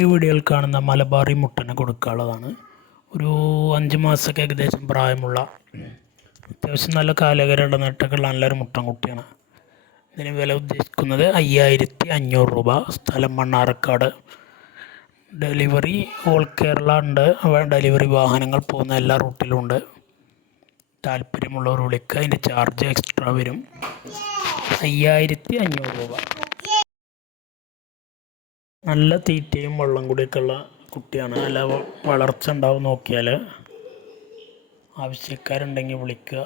ഈ വീഡിയോയിൽ കാണുന്ന മലബാറി മുട്ടനെ കൊടുക്കാനുള്ളതാണ്. ഒരു 5 മാസമൊക്കെ ഏകദേശം പ്രായമുള്ള അത്യാവശ്യം നല്ല കാലകരയുടെ നെട്ടൊക്കെയുള്ള നല്ലൊരു മുട്ടൻകുട്ടിയാണ്. ഇതിന് വില ഉദ്ദേശിക്കുന്നത് 5500 രൂപ. സ്ഥലം മണ്ണാർക്കാട്. ഡെലിവറി ഓൾ കേരള ഉണ്ട്. ഡെലിവറി വാഹനങ്ങൾ പോകുന്ന എല്ലാ റൂട്ടിലും ഉണ്ട്. താല്പര്യമുള്ളവർ വിളിക്കുക. അതിൻ്റെ ചാർജ് എക്സ്ട്രാ വരും. 5500 രൂപ. നല്ല തീറ്റയും വെള്ളം കൂടിയൊക്കെ ഉള്ള കുട്ടിയാണ്. നല്ല വളർച്ച ഉണ്ടാവും. നോക്കിയാൽ ആവശ്യക്കാരുണ്ടെങ്കിൽ വിളിക്കുക.